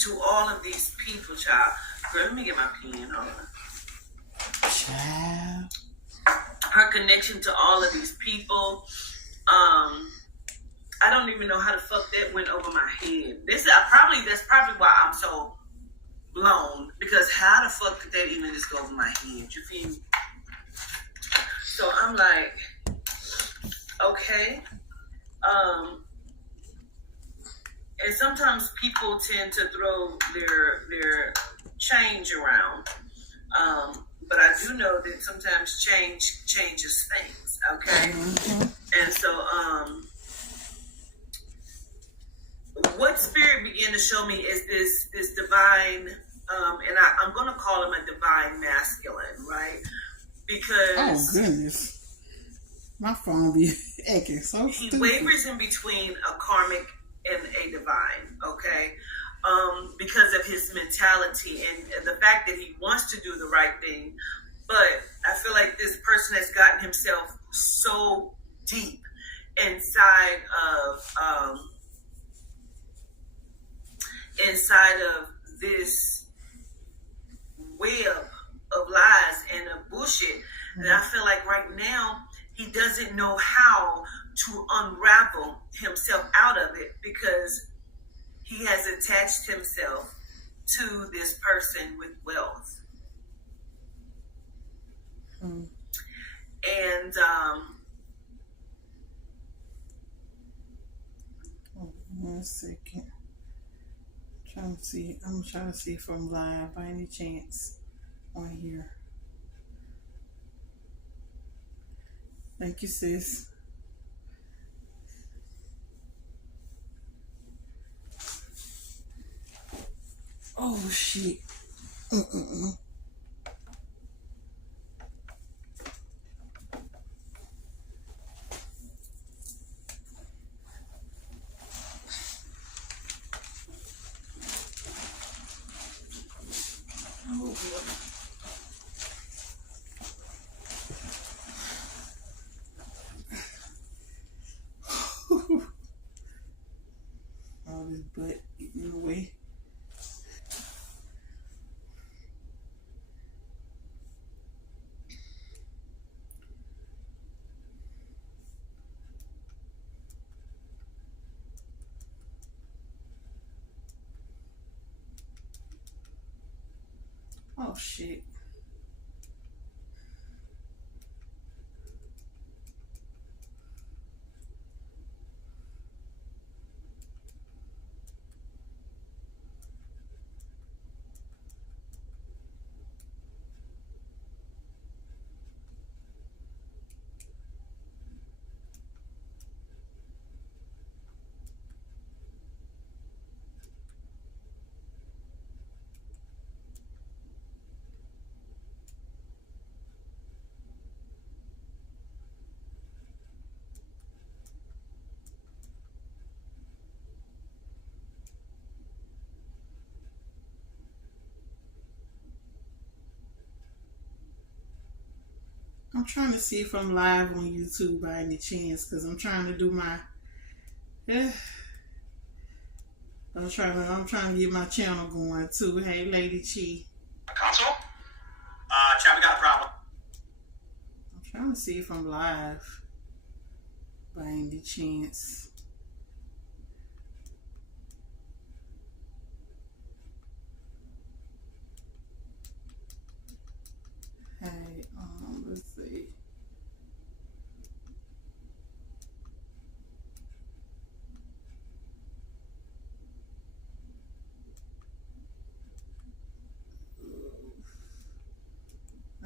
to all of these people, child. Girl, let me get my pen. Hold on. Child. Her connection to all of these people. I don't even know how the fuck that went over my head. That's probably why I'm so blown, because how the fuck did that even just go over my head? You feel me? So I'm like, okay. And sometimes people tend to throw their change around. But I do know that sometimes change changes things, okay? Mm-hmm. And so what Spirit began to show me is this divine, and I'm going to call him a divine masculine, right? Because oh goodness, my phone be acting so he stupid. wavers in between a karmic and a divine, okay? Because of his mentality and the fact that he wants to do the right thing. But I feel like this person has gotten himself so deep inside of this web of lies and of bullshit. And I feel like right now he doesn't know how to unravel himself out of it, because he has attached himself to this person with wealth. And one second. I'm trying to see if I'm live by any chance on here. Thank you, sis. Oh shit. Oh, all this butt getting in the way. Oh shit. I'm trying to see if I'm live on YouTube by any chance, because I'm trying to do my I'm trying to get my channel going too. Hey, Lady Chi. Console? Chat, we got a problem. I'm trying to see if I'm live by any chance. Hey, let's see.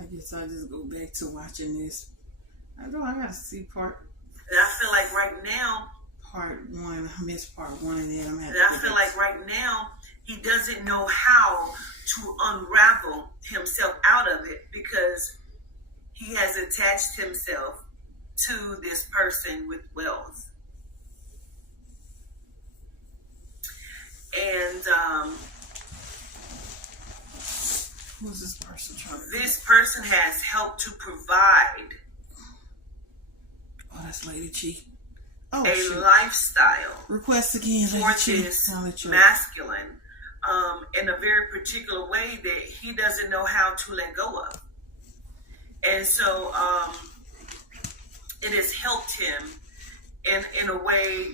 I guess I'll just go back to watching this. I know I gotta see part. and I feel like right now, Part one. I missed part one, and then I'm and I feel like right now he doesn't know how to unravel himself out of it, because he has attached himself to this person with wealth. And who's this person trying to? this person has helped to provide Oh, that's Lady Chi. Oh, a shit. lifestyle Request again, Lady for Chi. this I'll let you masculine. in a very particular way that he doesn't know how to let go of. And so it has helped him in a way.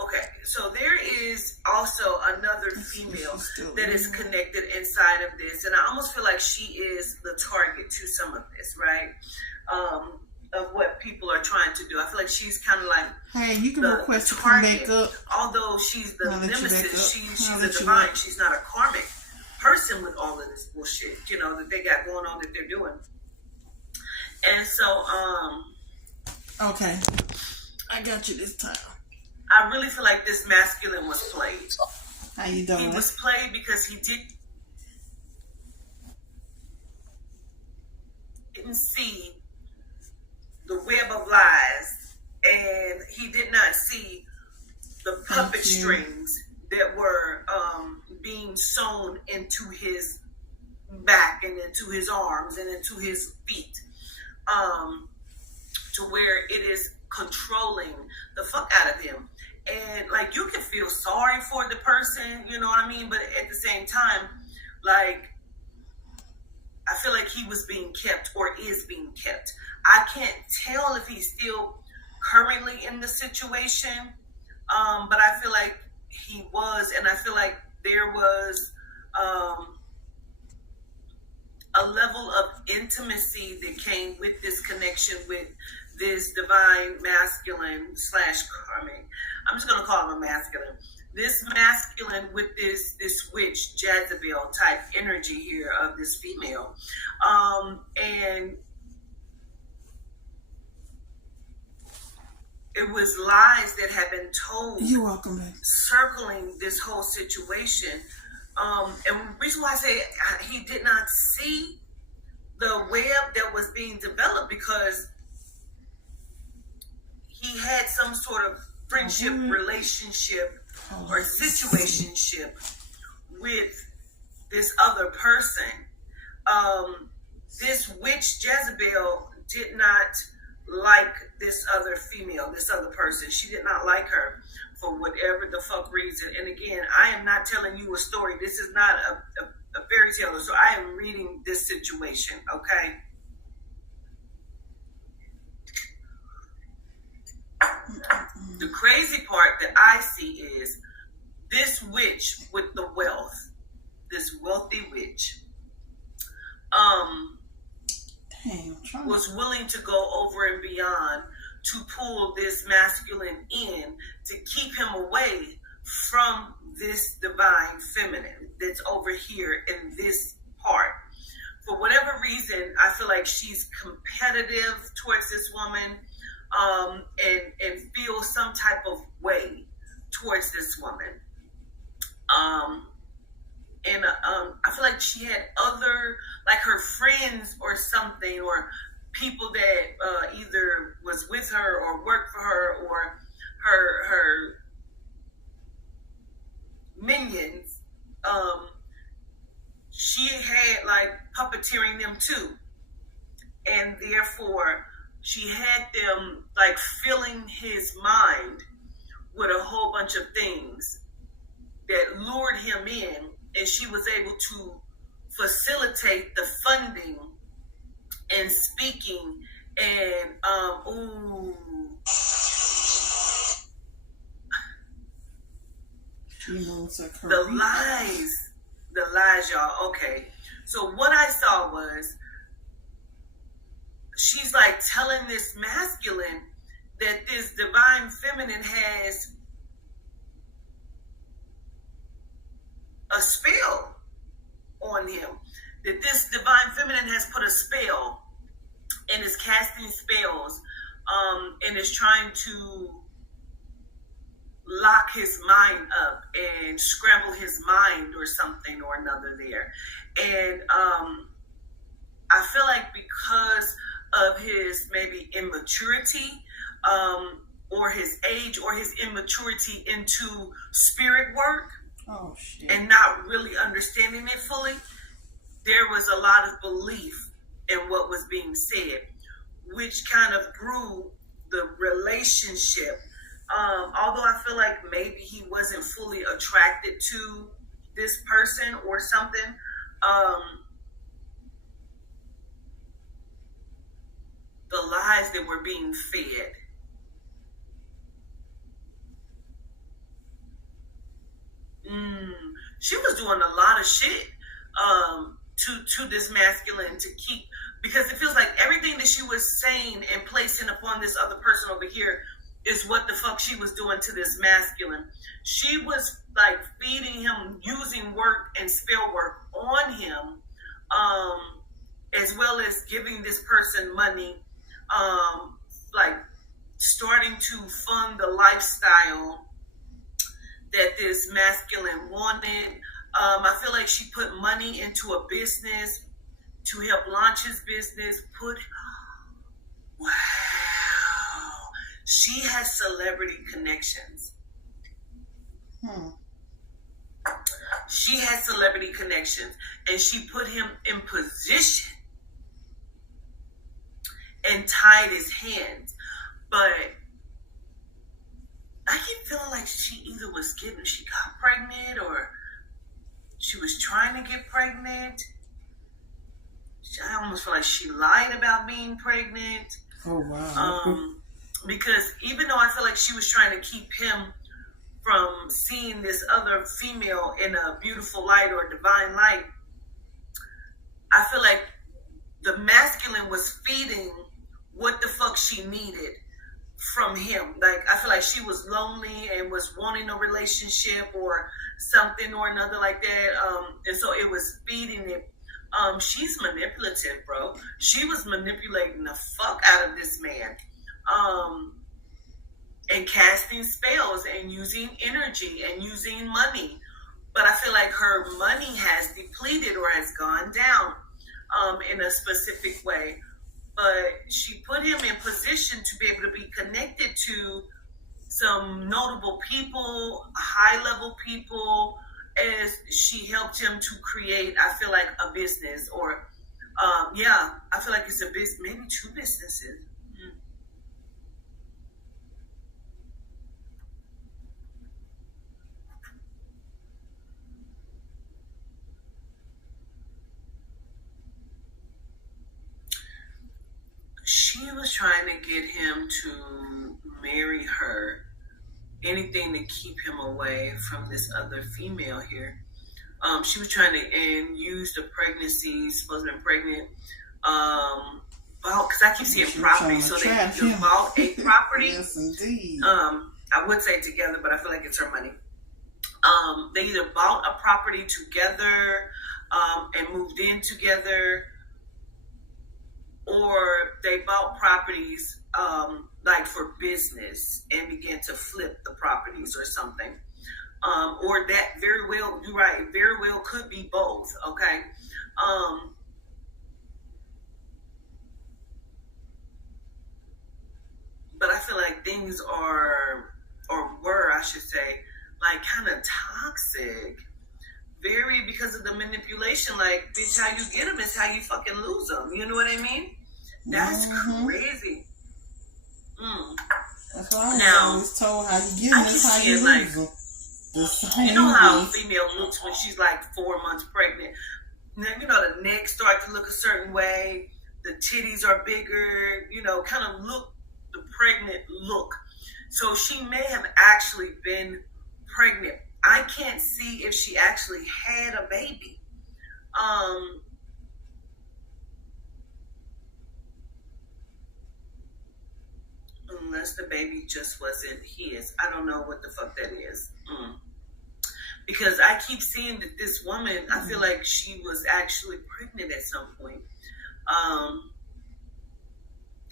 Okay, so there is also another female that is connected inside of this, and I almost feel like she is the target to some of this, right? Of what people are trying to do. I feel like she's kind of like, hey, you can the request to come target. back up. Although she's the I'll let you back nemesis, up. she's I'll a let you divine. back. She's not a karmic person with all of this bullshit, that they got going on that they're doing. And so, Okay, I got you this time. I really feel like this masculine was played. How you He doing? was played because he didn't see the web of lies, and he did not see the puppet strings that were being sewn into his back and into his arms and into his feet, to where it is controlling the fuck out of him. And like, you can feel sorry for the person, you know what I mean? But at the same time, like, I feel like he was being kept or is being kept. I can't tell if he's still currently in the situation, but I feel like he was, and I feel like there was a level of intimacy that came with this connection with this divine masculine / karmic. I'm just gonna call him a masculine. This masculine with this witch Jezebel type energy here of this female, and it was lies that had been told. You're welcome, baby. Circling this whole situation, and the reason why I say he did not see the web that was being developed, because he had some sort of friendship, relationship, or situationship with this other person. This witch Jezebel did not like this other female, this other person. She did not like her for whatever the fuck reason. And again, I am not telling you a story. This is not a fairy tale. So I am reading this situation, okay? The crazy part that I see is this witch with the wealth, this wealthy witch, was willing to go over and beyond to pull this masculine in to keep him away from this divine feminine that's over here in this part. For whatever reason, I feel like she's competitive towards this woman, and feel some type of way towards this woman. And I feel like she had other, like her friends or something, or people that either was with her or worked for her, or her minions. She had like puppeteering them too, and therefore she had them like filling his mind with a whole bunch of things that lured him in, and she was able to facilitate the funding and speaking and the lies, y'all. Okay, so what I saw was she's like telling this masculine that this divine feminine has a spell on him, that this divine feminine has put a spell and is casting spells, and is trying to lock his mind up and scramble his mind or something or another there. And I feel like because of his maybe immaturity, or his age, or his immaturity into spirit work, and not really understanding it fully, there was a lot of belief in what was being said, which kind of grew the relationship Although I feel like maybe he wasn't fully attracted to this person or something. The lies that were being fed. She was doing a lot of shit to this masculine to keep, because it feels like everything that she was saying and placing upon this other person over here is what the fuck she was doing to this masculine. She was like feeding him, using work and spell work on him, as well as giving this person money, like starting to fund the lifestyle that this masculine wanted. I feel like she put money into a business to help launch his business. Wow. She has celebrity connections. She has celebrity connections, and she put him in position and tied his hands. But I keep feeling like she either she got pregnant, or she was trying to get pregnant. I almost feel like she lied about being pregnant. Oh, wow. Because even though I feel like she was trying to keep him from seeing this other female in a beautiful light or divine light, I feel like the masculine was feeding what the fuck she needed from him. Like, I feel like she was lonely and was wanting a relationship or something or another like that. And so it was feeding it. She's manipulative, bro. She was manipulating the fuck out of this man. And casting spells and using energy and using money. But I feel like her money has depleted or has gone down in a specific way. But she put him in position to be able to be connected to some notable people, high-level people, as she helped him to create, I feel like, a business. Or, I feel like it's a business, maybe two businesses. She was trying to get him to marry her, anything to keep him away from this other female here. She was trying to use the pregnancy, supposed to be pregnant, because I keep seeing property, so they either bought a property. Yes, indeed. I would say together, but I feel like it's her money. They either bought a property together and moved in together, or they bought properties like for business and began to flip the properties or something. Or that very well, you're right, it very well could be both, okay? But I feel like things are, or were, I should say, like kind of toxic. Very, because of the manipulation. Like, bitch, how you get them is how you fucking lose them. You know what I mean? That's crazy. That's why I always told, how you get them is how you lose them. You know how a female looks when she's like 4 months pregnant? Now, you know, the neck starts to look a certain way. The titties are bigger. You know, kind of look the pregnant look. So she may have actually been pregnant. I can't see if she actually had a baby. Unless the baby just wasn't his. I don't know what the fuck that is. Because I keep seeing that this woman, I feel like she was actually pregnant at some point.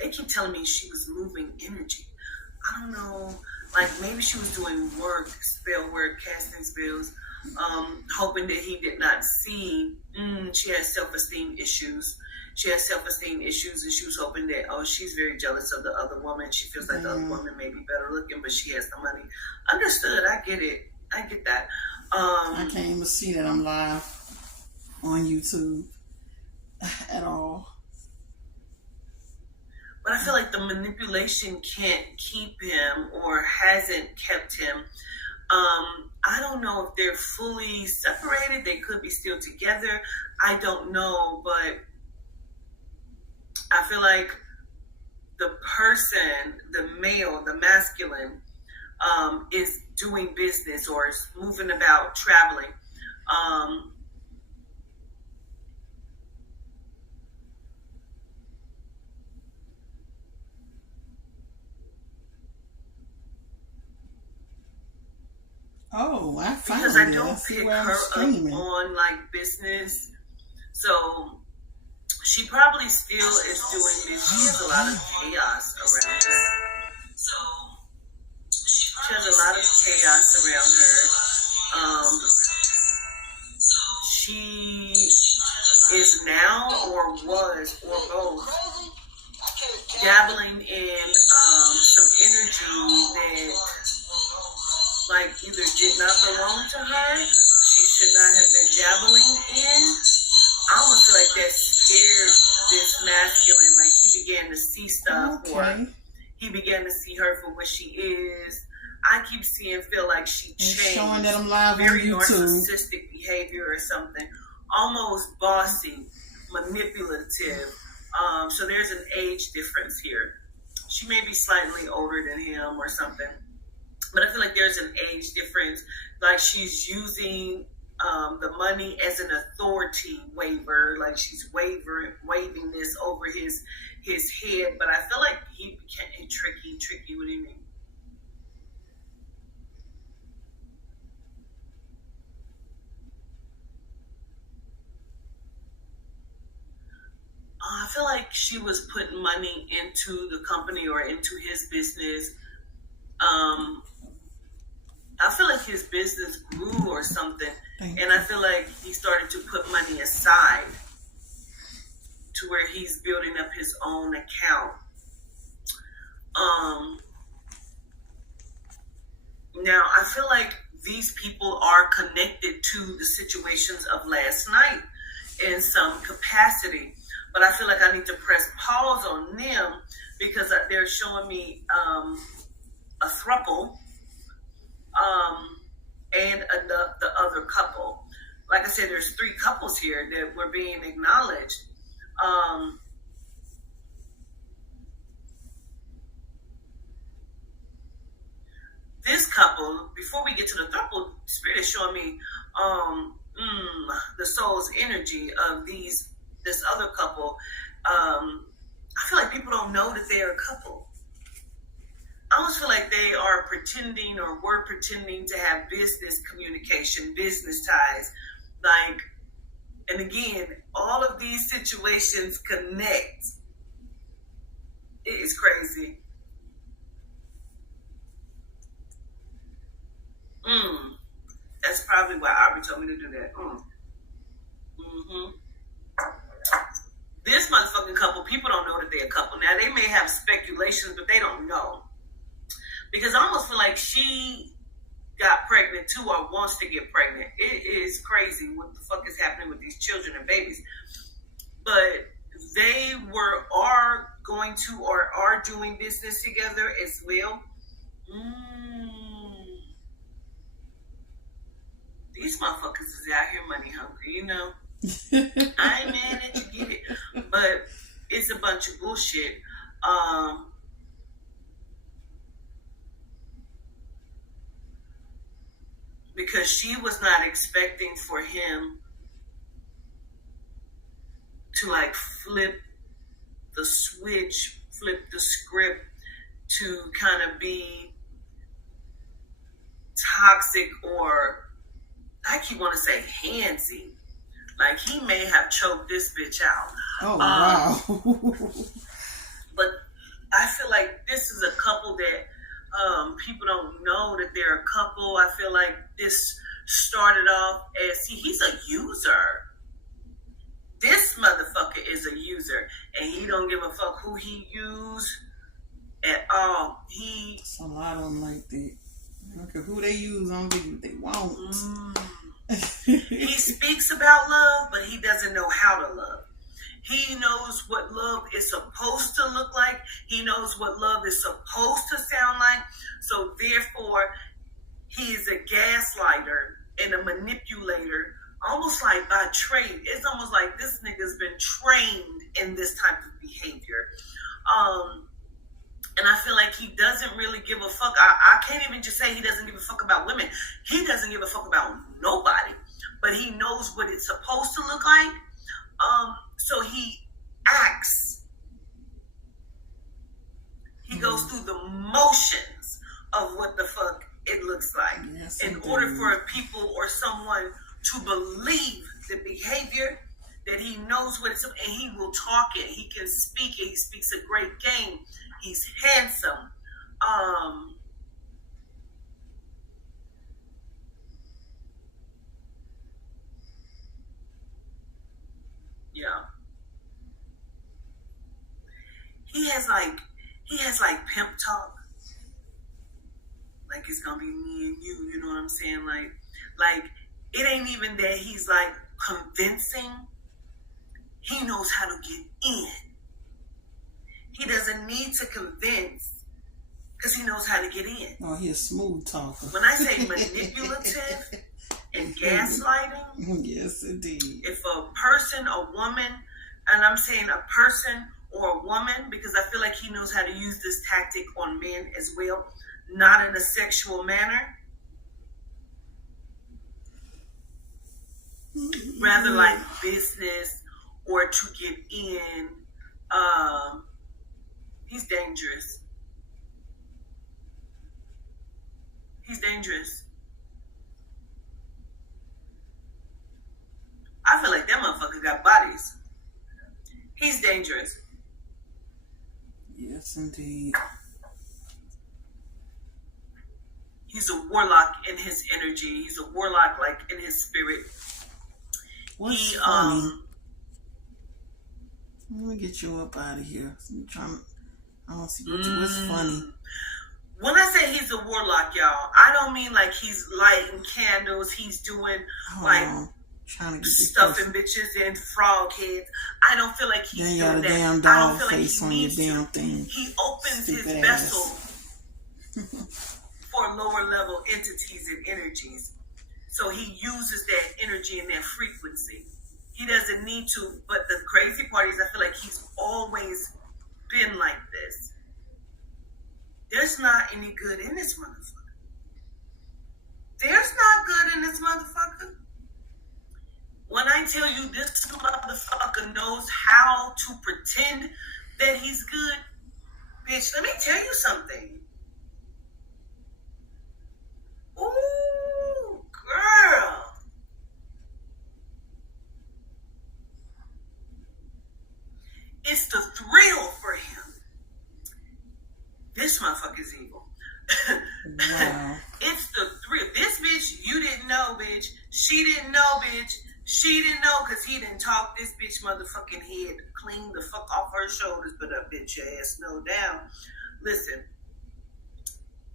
They keep telling me she was moving energy. I don't know. Like, maybe she was doing work, spell work, casting spells, hoping that he did not see. She has self-esteem issues. She has self-esteem issues, and she was hoping that, she's very jealous of the other woman. She feels like the other woman may be better looking, but she has the money. Understood. I get it. I get that. I can't even see that I'm live on YouTube at all. But I feel like the manipulation can't keep him or hasn't kept him. I don't know if they're fully separated. They could be still together. I don't know, but I feel like the person, the male, the masculine, is doing business or is moving about, traveling. Oh, I found Because it. I don't see pick where I'm her up streaming. on like business. So she probably still is doing this. She has a lot of chaos around her. So she has a lot of chaos around her. She is now or was or both dabbling in some energy that like either did not belong to her. She should not have been dabbling in. I almost feel like that scared this masculine. Like he began to see stuff, or he began to see her for what she is. I keep feel like she changed. Showing that I'm live very on YouTube. narcissistic behavior or something, almost bossy, manipulative. So there's an age difference here. She may be slightly older than him or something, but I feel like there's an age difference. Like she's using the money as an authority waiver, like she's waving this over his head. But I feel like he became tricky. What do you mean? I feel like she was putting money into the company or into his business. I feel like his business grew or something, and I feel like he started to put money aside to where he's building up his own account. Now, I feel like these people are connected to the situations of last night in some capacity. But I feel like I need to press pause on them because they're showing me a throuple and the other couple. Like I said, there's 3 couples here that were being acknowledged. This couple, before we get to the throuple, Spirit is showing me the soul's energy of this other couple. I feel like people don't know that they're a couple. I almost feel like they are pretending or were pretending to have business communication, business ties. Like, and again, all of these situations connect. It is crazy. That's probably why Aubrey told me to do that. This motherfucking couple, people don't know that they're a couple. Now, they may have speculations, but they don't know. Because I almost feel like she got pregnant too or wants to get pregnant. It is crazy what the fuck is happening with these children and babies. But they are going to or are doing business together as well. These motherfuckers is out here money hungry, you know. I ain't mad at you, get it. But it's a bunch of bullshit. Because she was not expecting for him to like flip the switch, flip the script to kind of be toxic or I keep want to say handsy. Like he may have choked this bitch out. Oh wow. But I feel like this is a couple that people don't know that they're a couple. I feel like this started off as he's a user. This motherfucker is a user, and he don't give a fuck who he use at all. It's a lot of them like that. I don't care who they use, I don't give what they want. He speaks about love, but he doesn't know how to love. He knows what love is supposed to look like. He knows what love is supposed to sound like. So therefore, he is a gaslighter and a manipulator, almost like by trade. It's almost like this nigga's been trained in this type of behavior. And I feel like he doesn't really give a fuck. I can't even just say he doesn't give a fuck about women. He doesn't give a fuck about nobody. But he knows what it's supposed to look like. So he acts. He goes through the motions of what the fuck it looks like. Yes, in indeed. order for people or someone to believe the behavior, that he knows what it's, and he will talk it. He can speak it. He speaks a great game. He's handsome. Yeah. He has like pimp talk. Like it's gonna be me and you know what I'm saying? Like it ain't even that he's like convincing. He knows how to get in. He doesn't need to convince because he knows how to get in. Oh, he's a smooth talker. When I say manipulative and gaslighting, yes, indeed. if a person, a woman, and I'm saying a person or a woman, because I feel like he knows how to use this tactic on men as well, not in a sexual manner, rather like business or to get in. He's dangerous. He's dangerous. I feel like that motherfucker got bodies. He's dangerous. Yes, indeed. He's a warlock in his energy. He's a warlock, like, in his spirit. What's funny? Let me get you up out of here. I don't see what's funny. When I say he's a warlock, y'all, I don't mean like he's lighting candles. He's doing trying to get stuffing bitches in frog heads. I don't feel like he's then you doing got a that. damn I dog don't feel like face he on your needs damn to. thing. He opens his Stupid vessel ass. for lower level entities and energies. So he uses that energy and that frequency. He doesn't need to, but the crazy part is I feel like he's always been like this. There's not any good in this motherfucker. There's not good in this motherfucker. When I tell you this motherfucker knows how to pretend that he's good, bitch, let me tell you something. Ooh, girl. It's the thrill for him. This motherfucker's evil. Wow. It's the thrill. This bitch, you didn't know, bitch. She didn't know, bitch. She didn't know because he didn't talk this bitch motherfucking head clean the fuck off her shoulders, but that bitch your ass no down. Listen,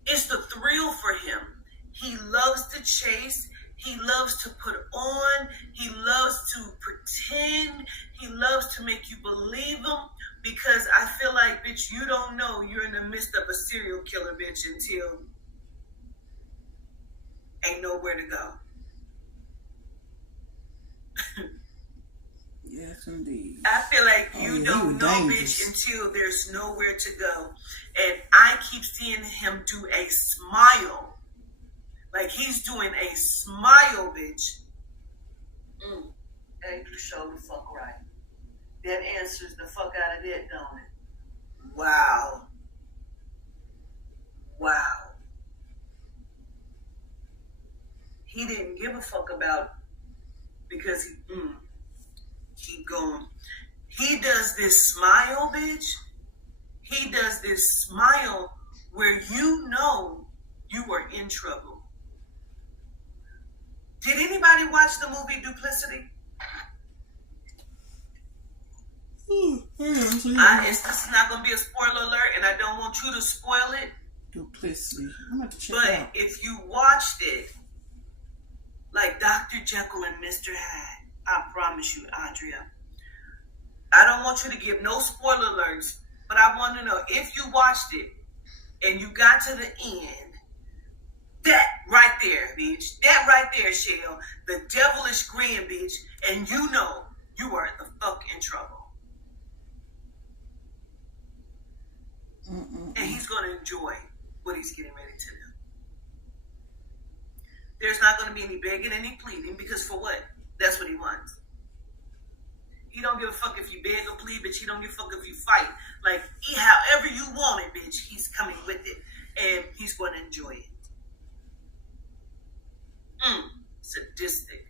it's the thrill for him. He loves to chase. He loves to put on. He loves to pretend. He loves to make you believe him because I feel like, bitch, you don't know you're in the midst of a serial killer, bitch, until ain't nowhere to go. Yes, indeed. I feel like you don't know, bitch, until there's nowhere to go. And I keep seeing him do a smile. Like he's doing a smile, bitch. Ain't you show the fuck right? That answers the fuck out of that, don't it? Wow. Wow. He didn't give a fuck about because he keep going. He does this smile, bitch. He does this smile where you know you are in trouble. Did anybody watch the movie Duplicity? This is not going to be a spoiler alert, and I don't want you to spoil it. Duplicity. I'm going to check but it out. If you watched it, like Dr. Jekyll and Mr. Hyde, I promise you, Andrea, I don't want you to give no spoiler alerts, but I want to know if you watched it and you got to the end. That right there, bitch. That right there, Shell. The devilish grin, bitch. And you know you are the fuck in trouble. And he's going to enjoy what he's getting ready to do. There's not going to be any begging, any pleading, because for what? That's what he wants. He don't give a fuck if you beg or plead, bitch. He don't give a fuck if you fight. Like, however you want it, bitch, he's coming with it. And he's going to enjoy it. Sadistic.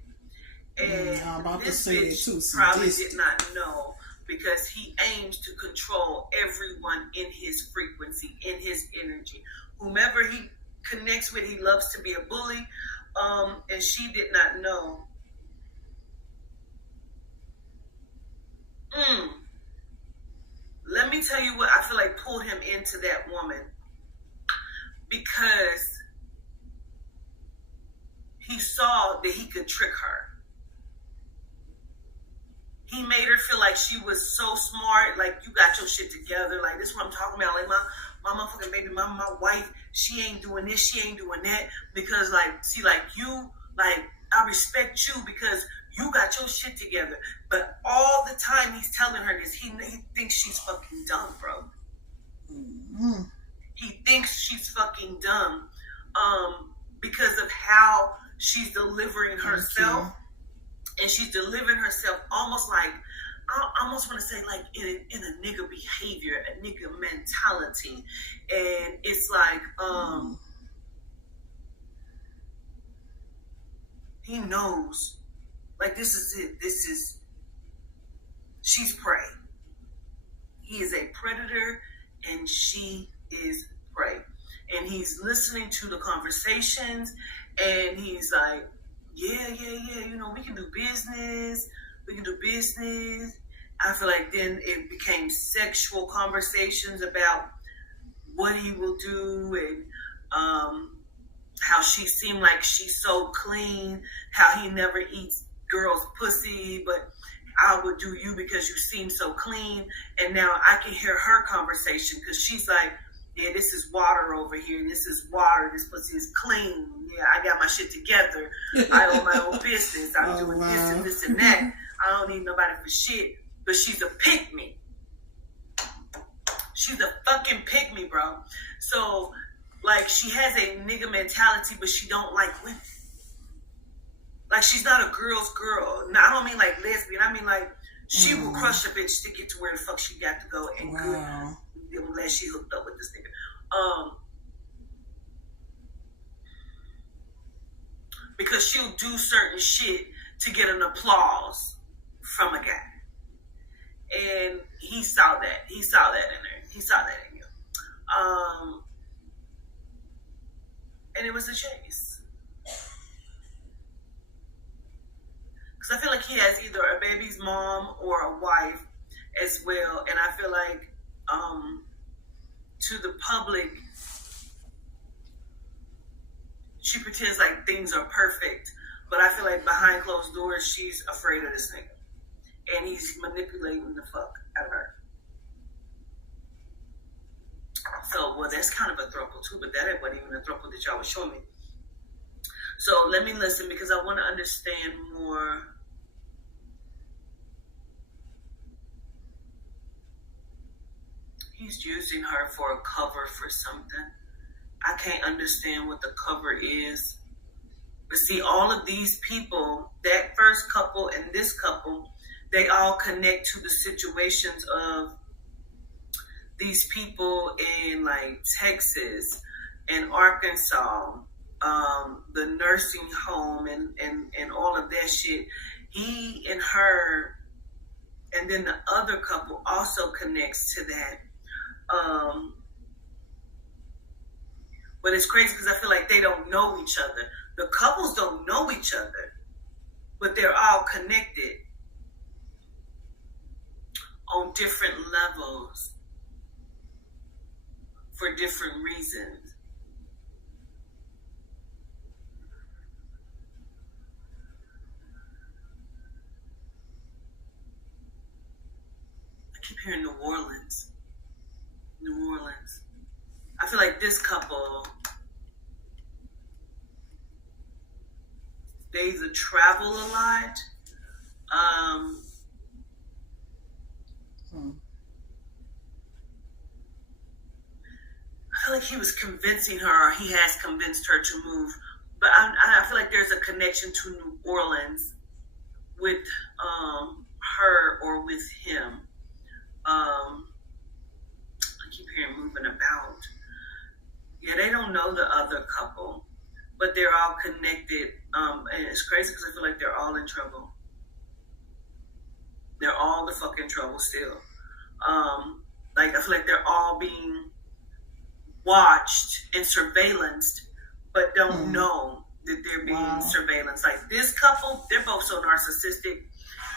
And I'm about to this say it bitch too, probably sadistic. did not know, because he aims to control everyone in his frequency, in his energy. Whomever he connects with, he loves to be a bully. And she did not know. Let me tell you what I feel like pulled him into that woman. Because he saw that he could trick her. He made her feel like she was so smart, like you got your shit together. Like, this is what I'm talking about. Like, my motherfucking baby mama, my wife, she ain't doing this, she ain't doing that. Because, like, see, like, you, like, I respect you because you got your shit together. But all the time he's telling her this, he thinks she's fucking dumb, bro. Mm-hmm. He thinks she's fucking dumb because of how she's delivering herself. And she's delivering herself almost like, I almost want to say like in a nigga behavior, a nigga mentality. And it's like, he knows, like, this is it. She's prey. He is a predator and she is prey. And he's listening to the conversations and he's like, yeah, you know, we can do business. I feel like then it became sexual conversations about what he will do and how she seemed like she's so clean, how he never eats girls' pussy, but I would do you because you seem so clean. And now I can hear her conversation because she's like, yeah, this is water over here. This is water. This pussy is clean. Yeah, I got my shit together. I own my own business. I'm doing this and this and that. I don't need nobody for shit. But she's a pick-me. She's a fucking pick-me, bro. So, like, she has a nigga mentality, but she don't like women. Like, she's not a girl's girl. No, I don't mean like lesbian. I mean like she will crush a bitch to get to where the fuck she got to go and good. Unless she hooked up with this nigga. Because she'll do certain shit to get an applause from a guy. And he saw that. He saw that in her. He saw that in you. And it was a chase. Because I feel like he has either a baby's mom or a wife as well. And I feel like to the public, she pretends like things are perfect, but I feel like behind closed doors, she's afraid of this nigga, and he's manipulating the fuck out of her. So, well, that's kind of a throuple too, but that wasn't even a throuple that y'all was showing me. So let me listen because I want to understand more. He's using her for a cover for something. I can't understand what the cover is. But see, all of these people, that first couple and this couple, they all connect to the situations of these people in like Texas and Arkansas, the nursing home and all of that shit. He and her, and then the other couple also connects to that. But it's crazy because I feel like they don't know each other. The couples don't know each other, but they're all connected on different levels for different reasons. keep hearing New Orleans. New Orleans. I feel like this couple, they either travel a lot. I feel like he was convincing her, or he has convinced her to move. But I feel like there's a connection to New Orleans with her or with him. I keep hearing moving about. Yeah, they don't know the other couple, but they're all connected. And it's crazy because I feel like they're all in trouble. They're all the fucking trouble still. Like I feel like they're all being watched and surveillanced, but don't know that they're being surveillanced. Like this couple, they're both so narcissistic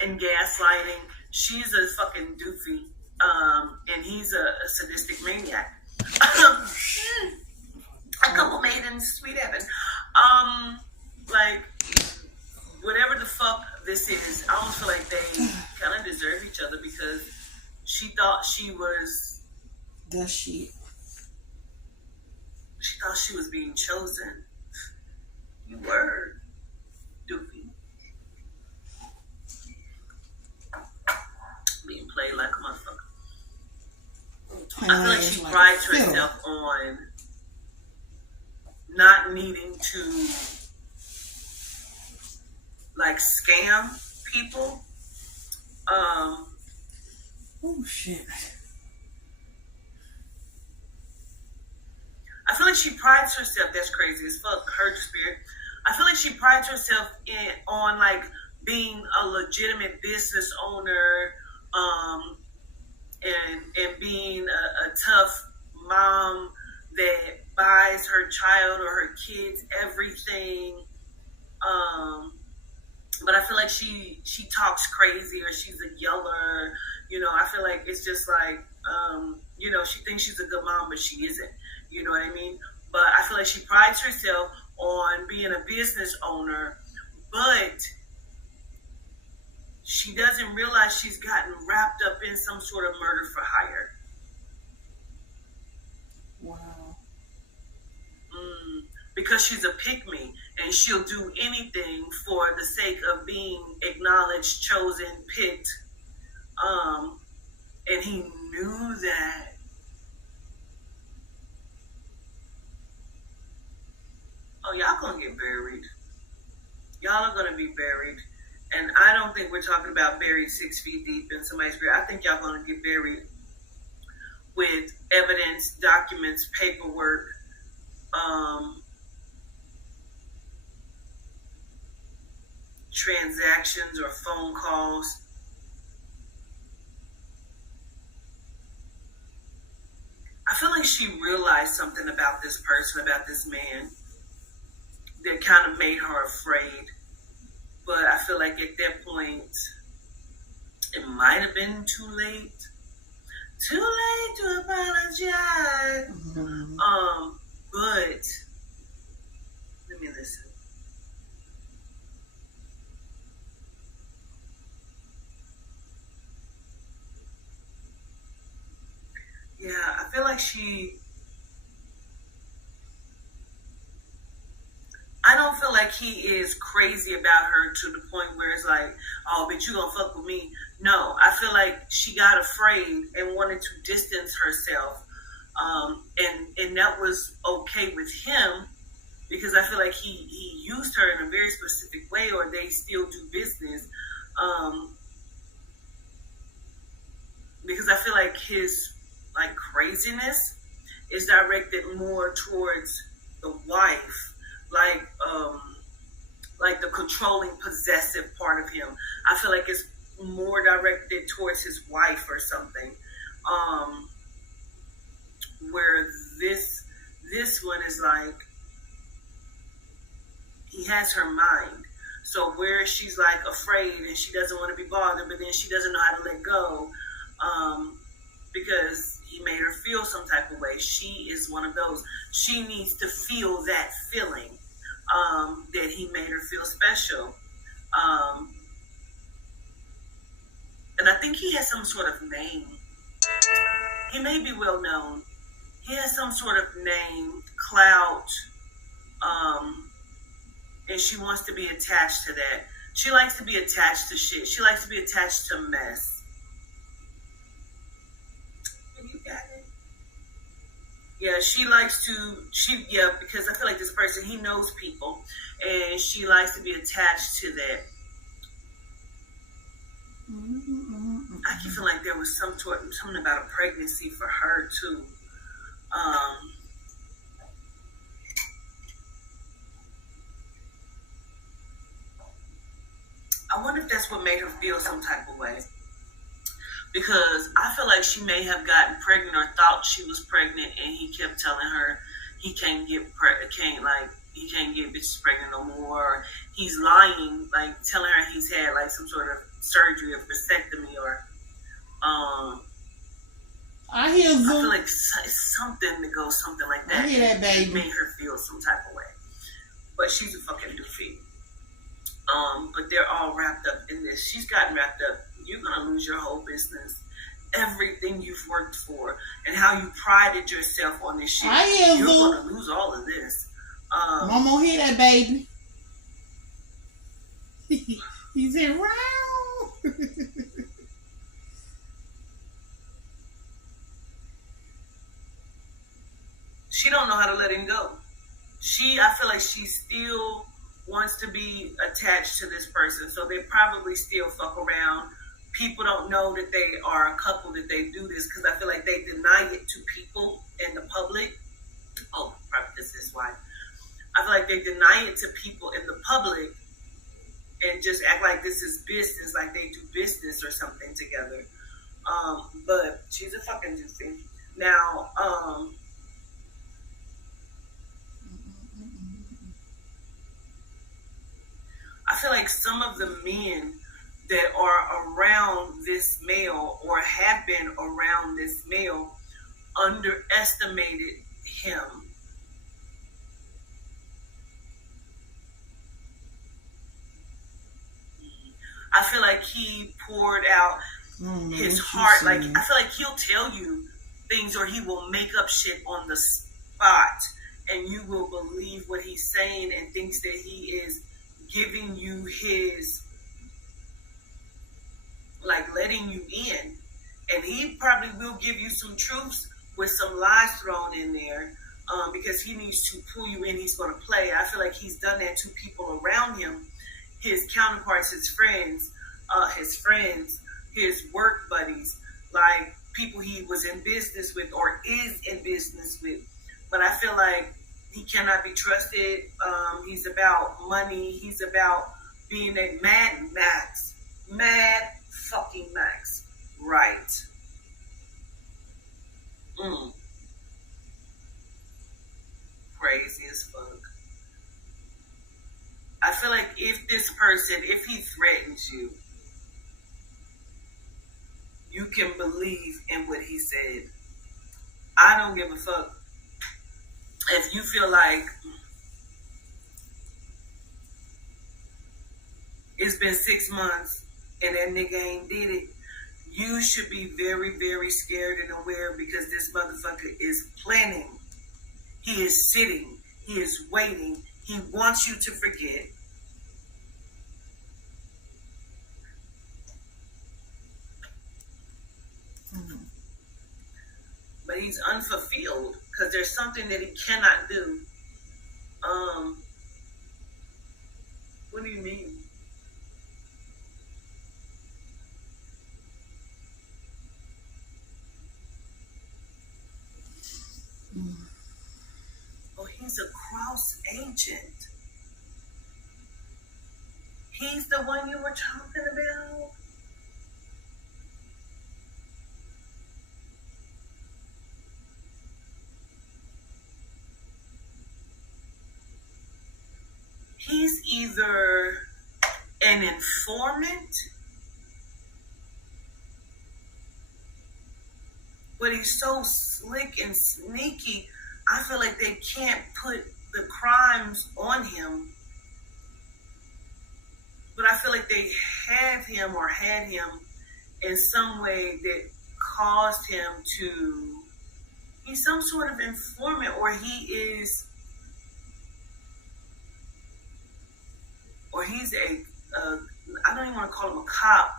and gaslighting. She's a fucking doofy, and he's a sadistic maniac. A couple made in sweet heaven. Like whatever the fuck this is, I almost feel like they kind of deserve each other because she thought she was. Does she? She thought she was being chosen. You were, doofy. Being played like a motherfucker. I feel like she prides herself on not needing to like scam people. Oh shit. I feel like she prides herself. That's crazy as fuck. Her spirit. I feel like she prides herself on like being a legitimate business owner, and being a tough mom that buys her child or her kids everything. But I feel like she talks crazy or she's a yeller. You know, I feel like it's just like she thinks she's a good mom, but she isn't. You know what I mean? But I feel like she prides herself on being a business owner, but she doesn't realize she's gotten wrapped up in some sort of murder for hire. Wow. Because she's a pick-me and she'll do anything for the sake of being acknowledged, chosen, picked. And he knew that. Oh, y'all gonna get buried. Y'all are gonna be buried. And I don't think we're talking about buried 6 feet deep in somebody's grave. I think y'all gonna get buried with evidence, documents, paperwork, transactions or phone calls. I feel like she realized something about this person, about this man, that kind of made her afraid. But I feel like at that point, it might have been too late. Too late to apologize. But let me listen. Yeah, I feel like I don't feel like he is crazy about her to the point where it's like, oh, bitch, you gonna fuck with me. No, I feel like she got afraid and wanted to distance herself. And that was okay with him because I feel like he used her in a very specific way, or they still do business. Because I feel like his like craziness is directed more towards the wife, like the controlling, possessive part of him. I feel like it's more directed towards his wife or something. Where this one is like he has her mind. So where she's like afraid and she doesn't want to be bothered, but then she doesn't know how to let go, because he made her feel some type of way. She is one of those. She needs to feel that feeling, that he made her feel special. And I think he has some sort of name He may be well known. He has some sort of name, clout, and she wants to be attached to that. She likes to be attached to shit. She likes to be attached to mess. You got it? Yeah, she likes to, because I feel like this person, he knows people, and she likes to be attached to that. I keep feeling like there was something about a pregnancy for her too. I wonder if that's what made her feel some type of way. Because I feel like she may have gotten pregnant or thought she was pregnant, and he kept telling her he can't get bitches pregnant no more. Or he's lying, like telling her he's had like some sort of surgery or vasectomy or I hear Zoom. I feel like it's something to go something like that. I hear that, baby. It made her feel some type of way. But she's a fucking doofy. But they're all wrapped up in this. She's gotten wrapped up. You're gonna lose your whole business, everything you've worked for, and how you prided yourself on this shit. You're gonna lose all of this. Mama, hear that, baby? He said, "Wow." She don't know how to let him go. I feel like she still wants to be attached to this person, so they probably still fuck around. People don't know that they are a couple, that they do this, because I feel like they deny it to people in the public. Oh, probably this is why. I feel like they deny it to people in the public and just act like this is business, like they do business or something together. But she's a fucking doofy. Now, I feel like some of the men that are around this male or have been around this male underestimated him. I feel like he poured out his heart. Like, I feel like he'll tell you things, or he will make up shit on the spot, and you will believe what he's saying and thinks that he is giving you his, like, letting you in. And he probably will give you some truths with some lies thrown in there, because he needs to pull you in. He's going to play. I feel like he's done that to people around him, his counterparts, his friends, his work buddies, like people he was in business with or is in business with. But I feel like he cannot be trusted. He's about money. He's about being a mad fucking max. Right. Crazy as fuck. I feel like if this person, if he threatens you, you can believe in what he said. I don't give a fuck. If you feel like it's been 6 months and that nigga ain't did it, you should be very, very scared and aware, because this motherfucker is planning. He is sitting. He is waiting. He wants you to forget. But he's unfulfilled because there's something that he cannot do. What do you mean? Oh, he's a cross agent. He's the one you were talking about? He's either an informant, but he's so slick and sneaky, I feel like they can't put the crimes on him. But I feel like they have him or had him in some way that caused him to. He's some sort of informant, or he's a. I don't even want to call him a cop.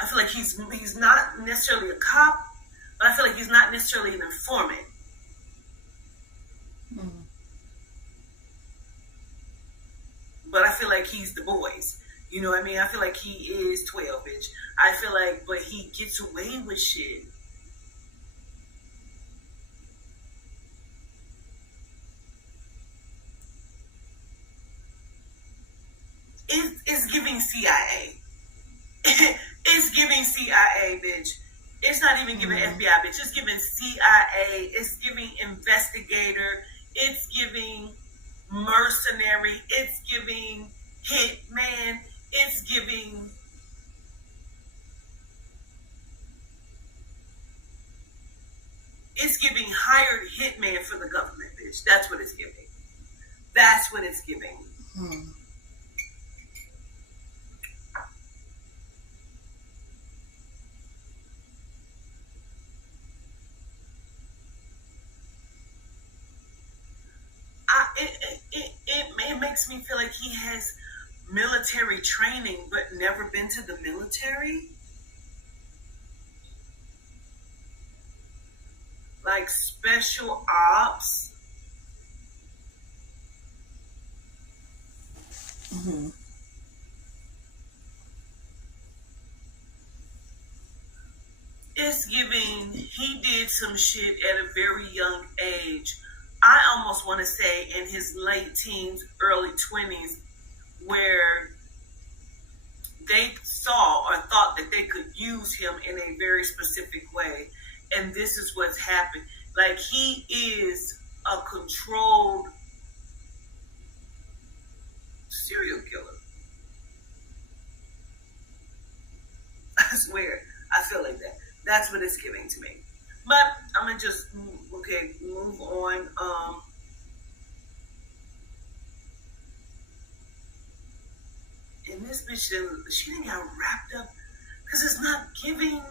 I feel like he's not necessarily a cop, but I feel like he's not necessarily an informant. Mm. But I feel like he's the boys. You know what I mean? I feel like he is 12, bitch. I feel like, but he gets away with shit. It's giving CIA. It's giving CIA, bitch. It's not even giving FBI, bitch. It's giving CIA. It's giving investigator. It's giving mercenary. It's giving hitman. It's giving. It's giving hired hitman for the government, bitch. That's what it's giving. That's what it's giving. Hmm. It makes me feel like he has military training but never been to the military. Like special ops. Mm-hmm. It's giving he did some shit at a very young age. I almost want to say in his late teens, early 20s, where they saw or thought that they could use him in a very specific way. And this is what's happened. Like, he is a controlled serial killer. I swear, I feel like that. That's what it's giving to me. But I'm gonna just move on. And this bitch, she didn't get wrapped up because it's not giving.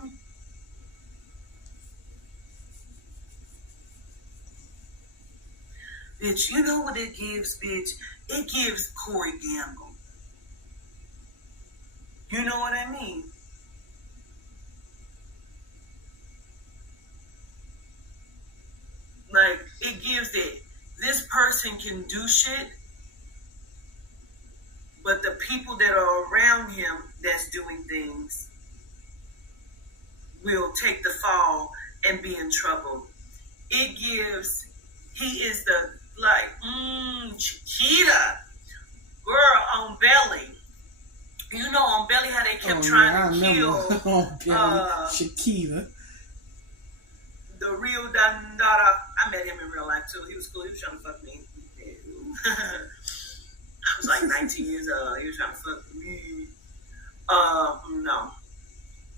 Bitch, you know what it gives, bitch? It gives Corey Gamble. You know what I mean? Like, it gives it. This person can do shit, but the people that are around him that's doing things will take the fall and be in trouble. It gives, he is the, like, Chiquita, girl on Belly. You know on Belly how they kept trying to kill on Belly, Chiquita. The real Dandara. I met him in real life too. He was cool. He was trying to fuck me. I was like 19 years old. He was trying to fuck me. No.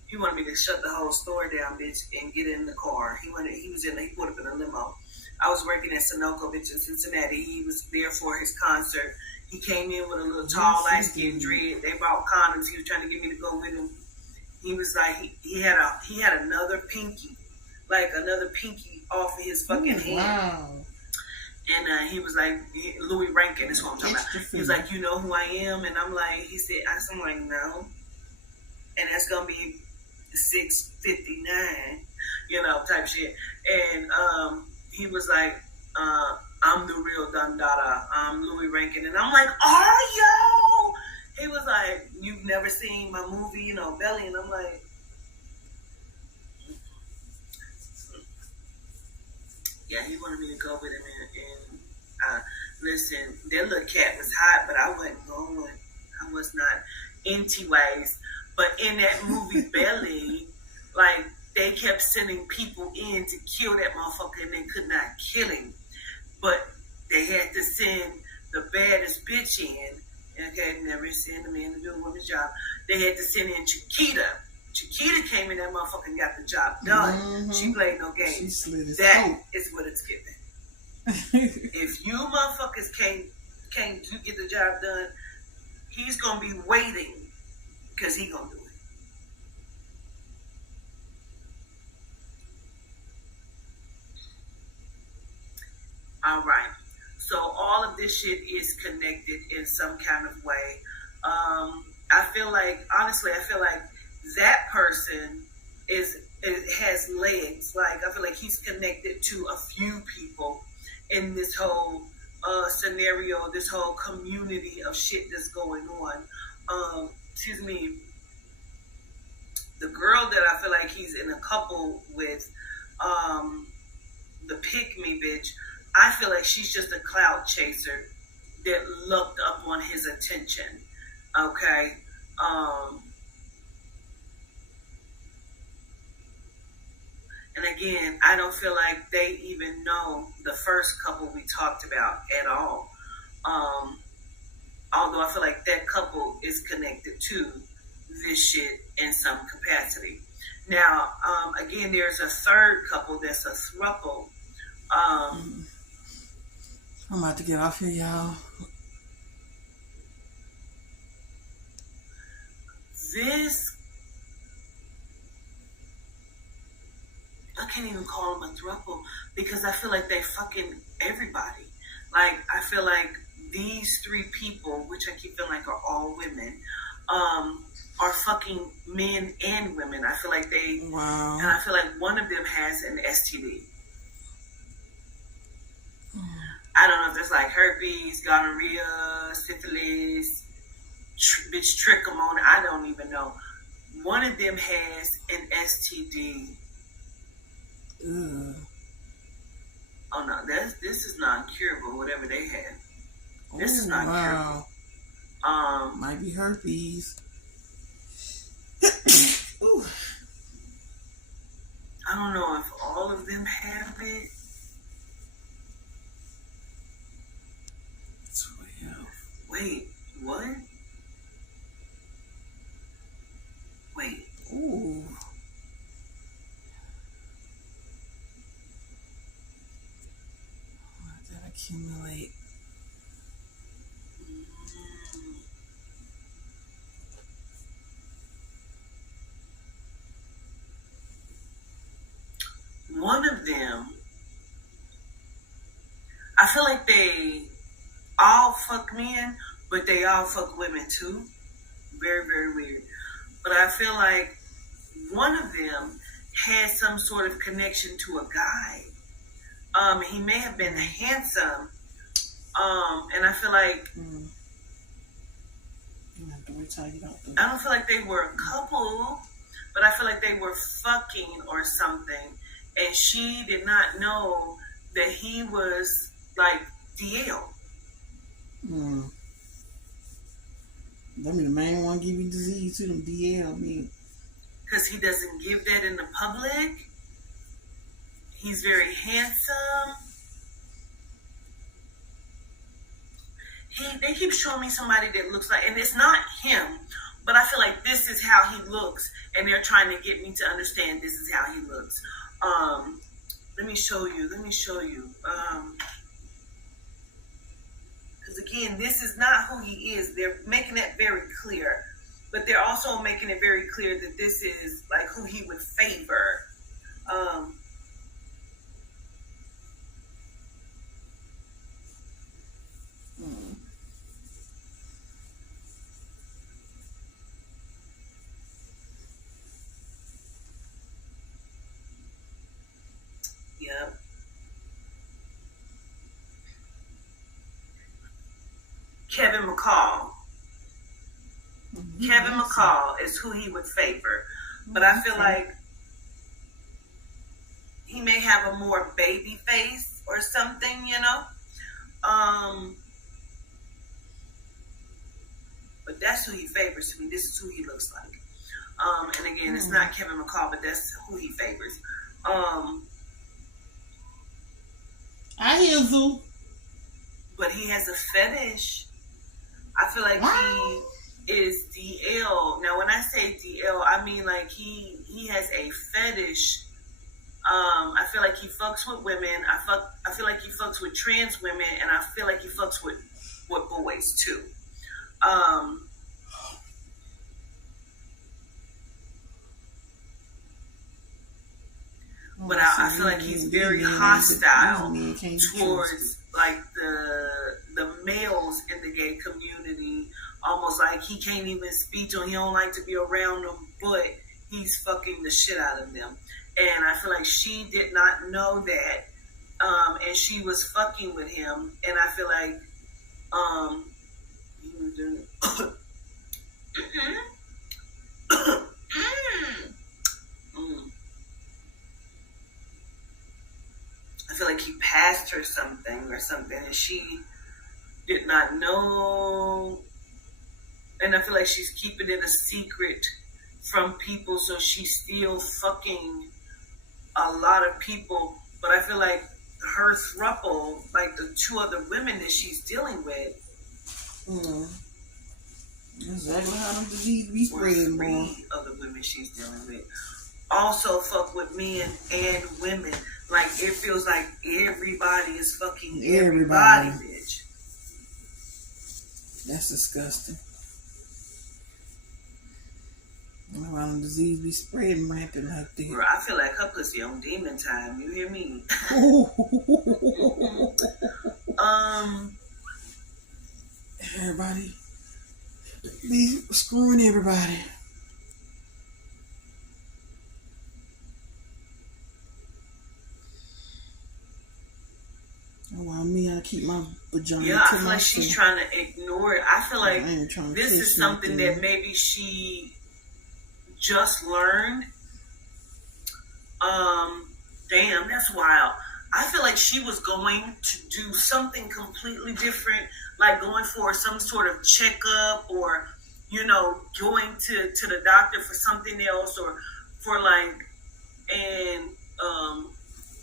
He wanted me to shut the whole store down, bitch, and get in the car. He pulled up in a limo. I was working at Sunoco, bitch, in Cincinnati. He was there for his concert. He came in with a little tall, light-skinned dread. They bought condoms. He was trying to get me to go with him. He was like, he had another pinky. Like another pinky off of his fucking hand. Wow. And he was like, Louis Rankin is who I'm talking about. He was like, you know who I am? And I'm like, I'm like, no. And that's going to be $6.59, you know, type shit. And he was like, I'm the real Dandara. I'm Louis Rankin. And I'm like, are you? He was like, you've never seen my movie, you know, Belly. And I'm like, yeah, he wanted me to go with him and listen, that little cat was hot, but I wasn't going. I was not into ways. But in that movie Belly, like, they kept sending people in to kill that motherfucker and they could not kill him. But they had to send the baddest bitch in. Okay, never send a man to do a woman's job. They had to send in Chiquita. Chiquita came in that motherfucker and got the job done. Mm-hmm. She played no games. That is what it's giving. If you motherfuckers can't get the job done, he's gonna be waiting because he gonna do it. All right. So all of this shit is connected in some kind of way. I feel like, honestly, I feel like that person has legs. Like I feel like he's connected to a few people in this whole scenario, this whole community of shit that's going on. Excuse me. The girl that I feel like he's in a couple with, the pick me bitch, I feel like she's just a cloud chaser that looked up on his attention. Okay. And again, I don't feel like they even know the first couple we talked about at all. Although I feel like that couple is connected to this shit in some capacity. Now, again, there's a third couple that's a throuple. I'm about to get off here, y'all. This, I can't even call them a throuple because I feel like they fucking everybody. Like, I feel like these three people, which I keep feeling like are all women, are fucking men and women. I feel like they, Wow. and I feel like one of them has an STD. I don't know if there's like herpes, gonorrhea, syphilis, bitch trichomoniasis. I don't even know. One of them has an STD. Ugh. Oh no, this is non-curable. Whatever they had, this is Ooh, not wow. curable. Might be herpes. Ooh. I don't know if all of them have it. 12. Wait, what? Wait. Ooh. Let that accumulate. One of them, I feel like they all fuck men, but they all fuck women too. Very, very weird. But I feel like one of them had some sort of connection to a guy. He may have been handsome. And I feel like I don't feel like they were a couple, but I feel like they were fucking or something. And she did not know that he was like DL. That mean the main one give you disease to them DL me. Because he doesn't give that in the public. He's very handsome. They keep showing me somebody that looks like, and it's not him, but I feel like this is how he looks, and they're trying to get me to understand this is how he looks. Let me show you. Because again, this is not who he is. They're making that very clear, but they're also making it very clear that this is like who he would favor. Yep. Kevin McCall. Kevin McCall is who he would favor. But I feel like he may have a more baby face or something, you know? But that's who he favors to me. This is who he looks like. And again, it's not Kevin McCall, but that's who he favors. I hear Zoo. But he has a fetish. I feel like he is DL. Now, when I say DL, I mean like he has a fetish. I feel like he fucks with women. I feel like he fucks with trans women, and I feel like he fucks with boys too. But I feel like he's very hostile towards like the males in the gay community. Almost like he can't even speak to them. He don't like to be around them, but he's fucking the shit out of them. And I feel like she did not know that, and she was fucking with him. And I feel like he was doing. I feel like he passed her something or something, and she did not know. And I feel like she's keeping it a secret from people, so she's still fucking a lot of people. But I feel like her throuple, like the two other women that she's dealing with, exactly how the disease be spreading, boy. 3 other women she's dealing with also fuck with men and women. Like it feels like everybody is fucking everybody, bitch. That's disgusting. Why the disease be spreading rampant like that? Bro, I feel like her pussy on demon time. You hear me? Everybody be screwing everybody. Well, me, I keep my vagina yeah, to I feel like myself. she's trying to ignore it. I feel like this is something nothing. that maybe she just learned. Damn, that's wild. I feel like she was going to do something completely different, like going for some sort of checkup or, you know, going to the doctor for something else or for like, and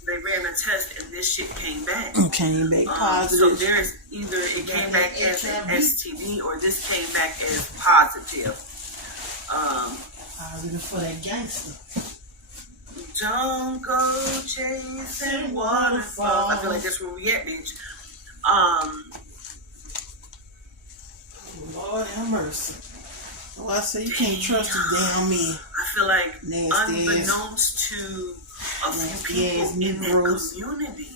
they ran a test and this shit came back. Came back positive. So there's either it came back as an STD or this came back as positive. Positive for that gangster. Don't go chasing waterfalls. I feel like that's where we at, bitch. Lord have mercy. Oh, I say you can't trust a damn man. I feel like Nasty unbeknownst to a few people in that community,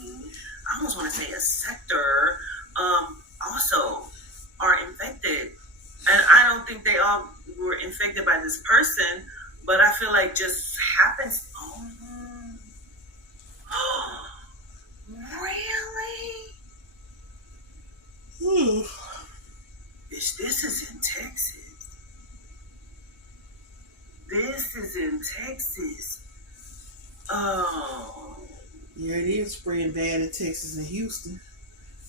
I almost want to say a sector, also are infected. And I don't think they all were infected by this person, but I feel like just happens. Oh, really? Bitch, this is in Texas. This is in Texas. Oh. Yeah, it is spreading bad in Texas and Houston.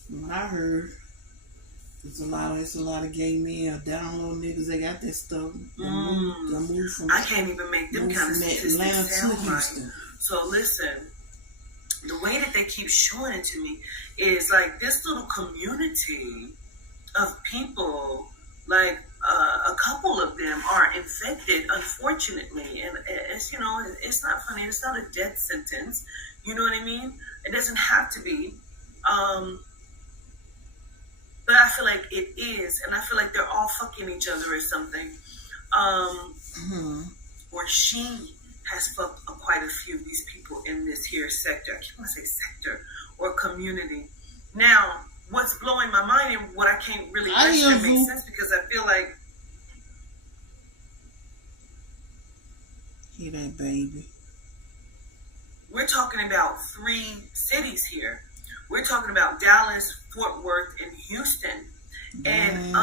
From what I heard, it's a lot of gay men or down low niggas. They got that stuff. They move from, I can't even make them kind of statistics Atlanta to sound Houston. right. So listen, the way that they keep showing it to me is like this little community of people, like a couple of them are infected, unfortunately, and it's, you know, it's not funny. It's not a death sentence. You know what I mean? It doesn't have to be. But I feel like it is, and I feel like they're all fucking each other or something. Or she has fucked quite a few of these people in this here sector. I keep want to say sector or community. Now, what's blowing my mind and what I can't really register makes sense because I feel like hear that, baby. We're talking about 3 cities here. We're talking about Dallas, Fort Worth, and Houston. And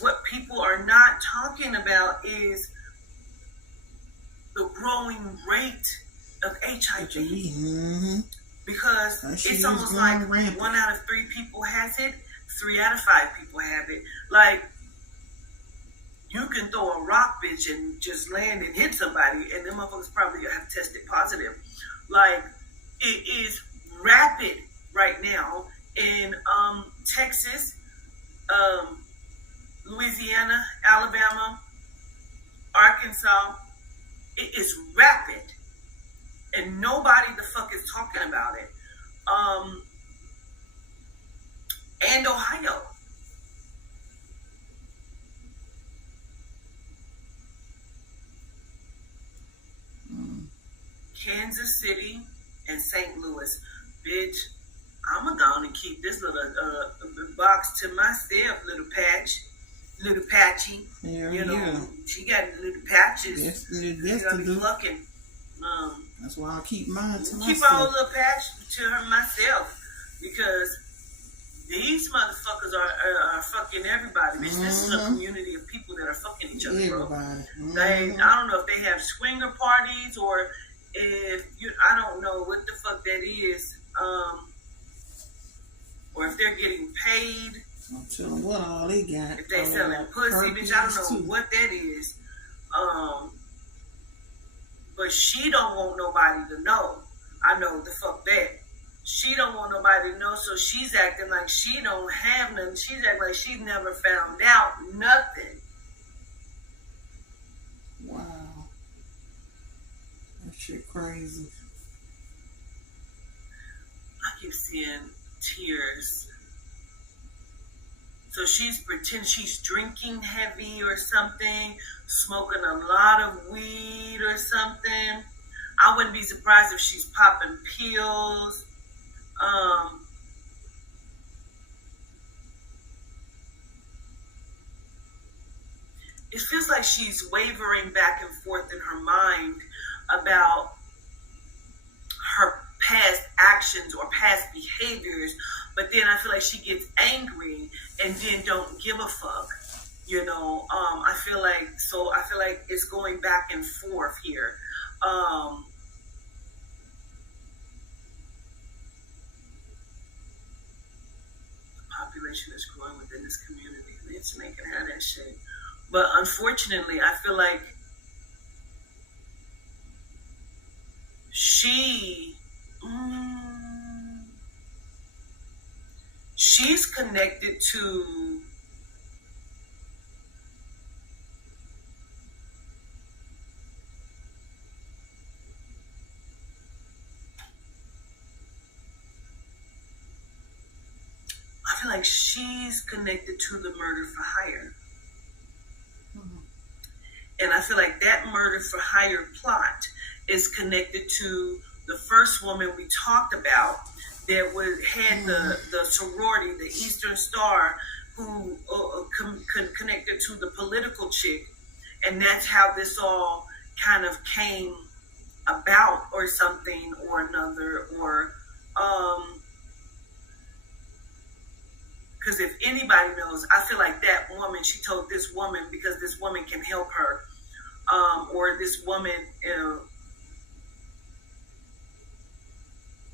what people are not talking about is the growing rate of HIV. Because it's almost like rampant. 1 out of 3 people has it, 3 out of 5 people have it. Like, you can throw a rock, bitch, and just land and hit somebody, and them motherfuckers probably have tested positive. Like, it is rapid right now in Texas, Louisiana, Alabama, Arkansas. It is rapid, and nobody the fuck is talking about it. And Ohio. Kansas City, in St. Louis. Bitch, I'm gonna go on and keep this little box to myself, little patchy. Yeah, You know, yeah. she got little patches. Yes, She yes gotta to be do. fucking. That's why I keep mine to Keep our own myself. little patch to her myself because these motherfuckers are fucking everybody. Bitch, this is a community of people that are fucking each other, bro. Everybody. They, I don't know if they have swinger parties or if you, I don't know what the fuck that is, or if they're getting paid, I'm telling what all they got. if they selling pussy, bitch. I don't know too. what that is. But she don't want nobody to know. I know the fuck that. She don't want nobody to know, so she's acting like she don't have nothing. She's acting like she's never found out nothing. Wow. That shit crazy. I keep seeing tears. So she's pretending she's drinking heavy or something, smoking a lot of weed or something. I wouldn't be surprised if she's popping pills. It feels like she's wavering back and forth in her mind about her past actions or past behaviors, but then I feel like she gets angry and then don't give a fuck. You know, I feel like it's going back and forth here. Population is growing within this community. It's making her that shit. But unfortunately, I feel like she's connected to the murder for hire. And I feel like that murder for hire plot is connected to the first woman we talked about that had the sorority, the Eastern Star, who connected to the political chick. And that's how this all kind of came about or something or another. Or because if anybody knows, I feel like that woman, she told this woman because this woman can help her. Or this woman,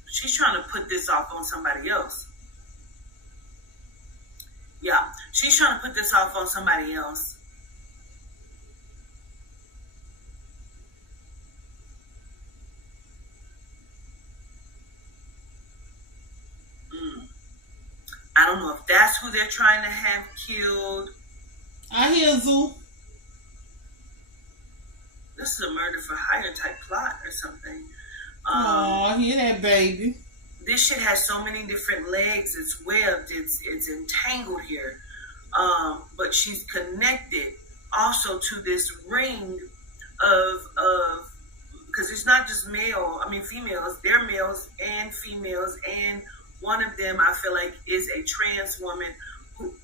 she's trying to put this off on somebody else. Yeah, she's trying to put this off on somebody else. I don't know if that's who they're trying to have killed. I hear Zoo. This is a murder for hire type plot or something. Oh, hear that, baby. This shit has so many different legs. It's webbed. It's entangled here. But she's connected also to this ring of because it's not just females. They're males and females, and one of them I feel like is a trans woman who.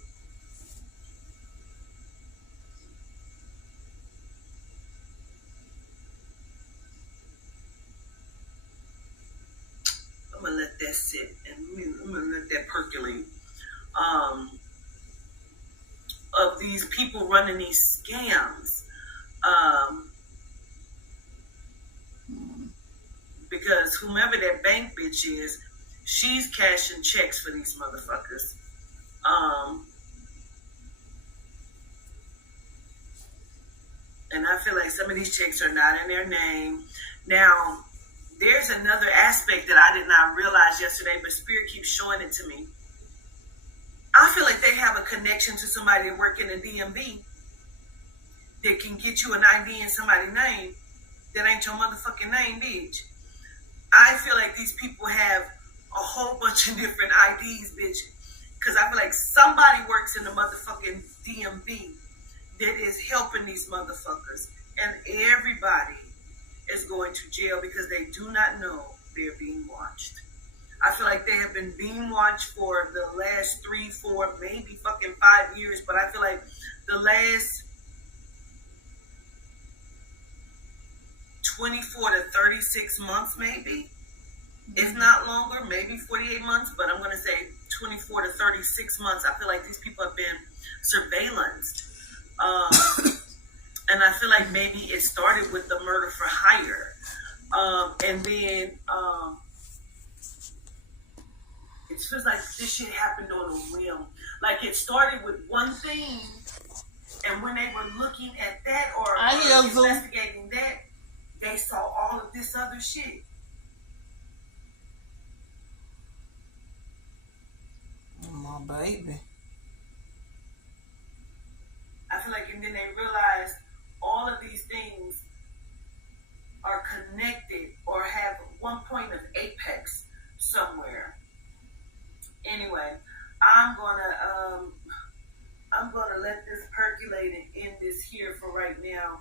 I'm gonna let that sit and I'm gonna let that percolate. Of these people running these scams. Because whomever that bank bitch is, she's cashing checks for these motherfuckers. And I feel like some of these checks are not in their name. Now, there's another aspect that I did not realize yesterday, but Spirit keeps showing it to me. I feel like they have a connection to somebody that work in the DMV that can get you an ID in somebody's name that ain't your motherfucking name, bitch. I feel like these people have a whole bunch of different IDs, bitch. Because I feel like somebody works in the motherfucking DMV that is helping these motherfuckers. And everybody is going to jail because they do not know they're being watched. I feel like they have been being watched for the last 3, 4, maybe fucking 5 years, but I feel like the last 24 to 36 months, maybe, if not longer, maybe 48 months, but I'm going to say 24 to 36 months. I feel like these people have been surveillanced. And I feel like maybe it started with the murder for hire. And then it feels like this shit happened on a whim. Like it started with one thing, and when they were looking at that or investigating that, they saw all of this other shit. My baby. I feel like, and then they realized all of these things are connected or have one point of apex somewhere. Anyway, I'm gonna let this percolate and end this here for right now.